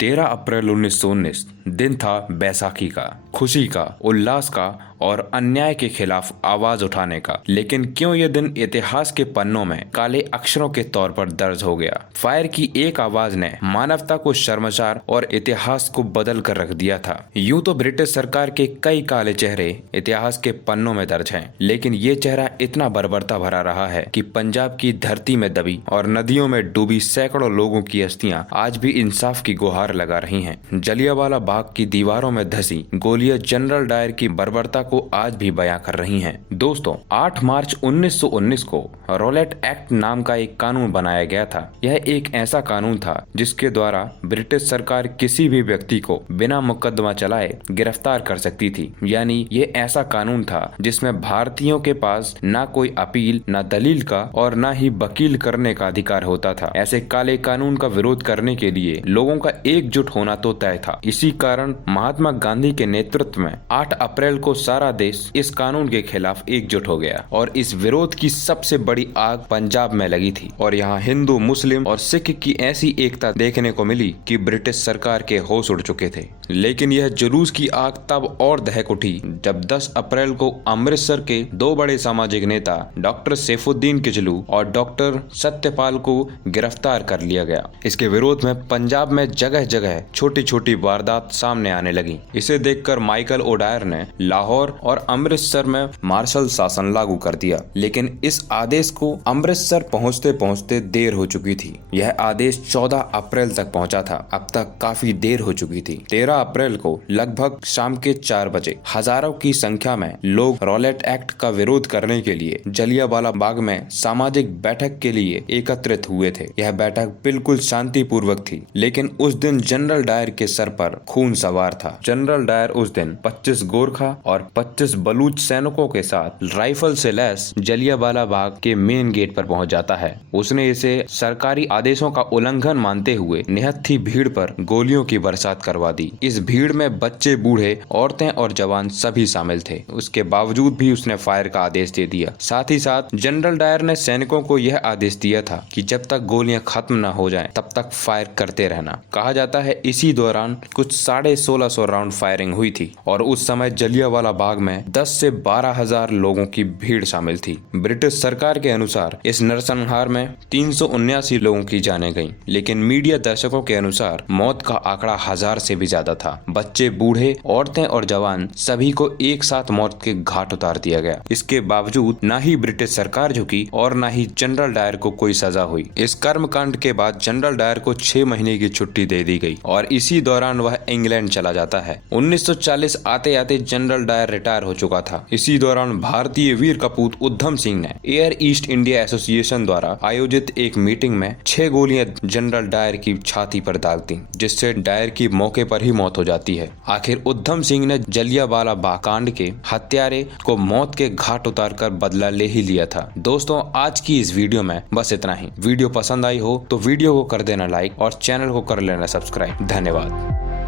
13 अप्रैल 1919 दिन था बैसाखी का, खुशी का, उल्लास का और अन्याय के खिलाफ आवाज उठाने का। लेकिन क्यों यह दिन इतिहास के पन्नों में काले अक्षरों के तौर पर दर्ज हो गया? फायर की एक आवाज ने मानवता को शर्मसार और इतिहास को बदल कर रख दिया था। यूं तो ब्रिटिश सरकार के कई काले चेहरे इतिहास के पन्नों में दर्ज हैं, लेकिन ये चेहरा इतना बर्बरता भरा रहा है कि पंजाब की धरती में दबी और नदियों में डूबी सैकड़ों लोगों की अस्थियां आज भी इंसाफ की गुहार लगा रही हैं। जलियांवाला बाग की दीवारों में धसी गोलियां जनरल डायर की बर्बरता को आज भी बयां कर रही हैं। दोस्तों, 8 मार्च 1919 को रॉलेट एक्ट नाम का एक कानून बनाया गया था। यह एक ऐसा कानून था जिसके द्वारा ब्रिटिश सरकार किसी भी व्यक्ति को बिना मुकदमा चलाए गिरफ्तार कर सकती थी। यानी ये ऐसा कानून था जिसमें भारतीयों के पास ना कोई अपील, ना दलील का और ना ही वकील करने का अधिकार होता था। ऐसे काले कानून का विरोध करने के लिए लोगों का एकजुट होना तो तय था। इसी कारण महात्मा गांधी के नेतृत्व में 8 अप्रैल को सारा देश इस कानून के खिलाफ एकजुट हो गया और इस विरोध की सबसे बड़ी आग पंजाब में लगी थी। और यहाँ हिंदू, मुस्लिम और सिख की ऐसी एकता देखने को मिली कि ब्रिटिश सरकार के होश उड़ चुके थे। लेकिन यह जुलूस की आग तब और दहक उठी जब 10 अप्रैल को अमृतसर के दो बड़े सामाजिक नेता डॉक्टर सैफुद्दीन किचलू और डॉक्टर सत्यपाल को गिरफ्तार कर लिया गया। इसके विरोध में पंजाब में जगह जगह छोटी छोटी वारदात सामने आने लगी। इसे देखकर माइकल ओडायर ने लाहौर और अमृतसर में मार्शल शासन लागू कर दिया। लेकिन इस आदेश को अमृतसर पहुंचते पहुंचते देर हो चुकी थी। यह आदेश 14 अप्रैल तक पहुंचा था। अब तक काफी देर हो चुकी थी। 13 अप्रैल को लगभग शाम के 4 बजे हजारों की संख्या में लोग रॉलेट एक्ट का विरोध करने के लिए जलियांवाला बाग में सामाजिक बैठक के लिए एकत्रित हुए थे। यह बैठक बिल्कुल शांतिपूर्वक थी, लेकिन उस दिन जनरल डायर के सर पर खून सवार था। जनरल डायर उस दिन 25 गोरखा और 25 बलूच सैनिकों के साथ राइफल से लैस जलियांवाला बाग के मेन गेट पर पहुंच जाता है। उसने इसे सरकारी आदेशों का उल्लंघन मानते हुए निहत्थी भीड़ पर गोलियों की बरसात करवा दी। इस भीड़ में बच्चे, बूढ़े, औरतें और जवान सभी शामिल थे। उसके बावजूद भी उसने फायर का आदेश दे दिया। साथ ही साथ जनरल डायर ने सैनिकों को यह आदेश दिया था कि जब तक गोलियां खत्म न हो जाएं, तब तक फायर करते रहना। कहा जाता है इसी दौरान कुछ 1650 राउंड फायरिंग हुई थी और उस समय जलियांवाला बाग में 10 से 12,000 लोगों की भीड़ शामिल थी। ब्रिटिश सरकार के अनुसार इस नरसंहार में 379 लोगों की जानें गईं, लेकिन मीडिया दर्शकों के अनुसार मौत का आंकड़ा 1000 से भी ज्यादा था। बच्चे, बूढ़े, औरतें और जवान सभी को एक साथ मौत के घाट उतार दिया गया। इसके बावजूद न ही ब्रिटिश सरकार झुकी और न ही जनरल डायर को कोई सजा हुई। इस कर्मकांड के बाद जनरल डायर को 6 महीने की छुट्टी दे दी गई और इसी दौरान वह इंग्लैंड चला जाता है। 1940 आते आते जनरल डायर रिटायर हो चुका था। इसी दौरान भारतीय वीर कपूत उधम सिंह ने एयर ईस्ट इंडिया एसोसिएशन द्वारा आयोजित एक मीटिंग में 6 गोलियां जनरल डायर की छाती पर दाग दी, जिससे डायर की मौके पर ही मौत हो जाती है। आखिर उधम सिंह ने जलियांवाला बाग कांड के हत्यारे को मौत के घाट उतारकर बदला ले ही लिया था। दोस्तों, आज की इस वीडियो में बस इतना ही। वीडियो पसंद आई हो तो वीडियो को कर देना लाइक और चैनल को कर लेना सब्सक्राइब। धन्यवाद।